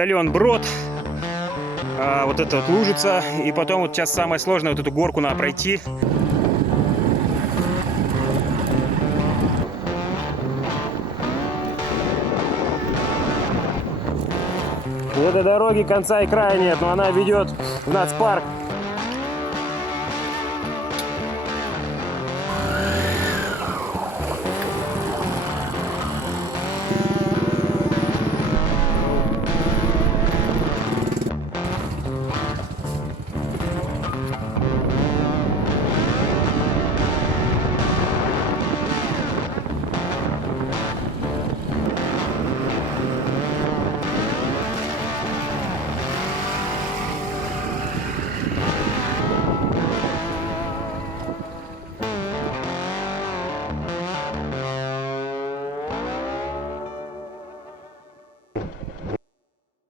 Ален брод, вот это вот лужица, и потом вот сейчас самое сложное, вот эту горку надо пройти. У этой дороги конца и края нет, но она ведет в нацпарк.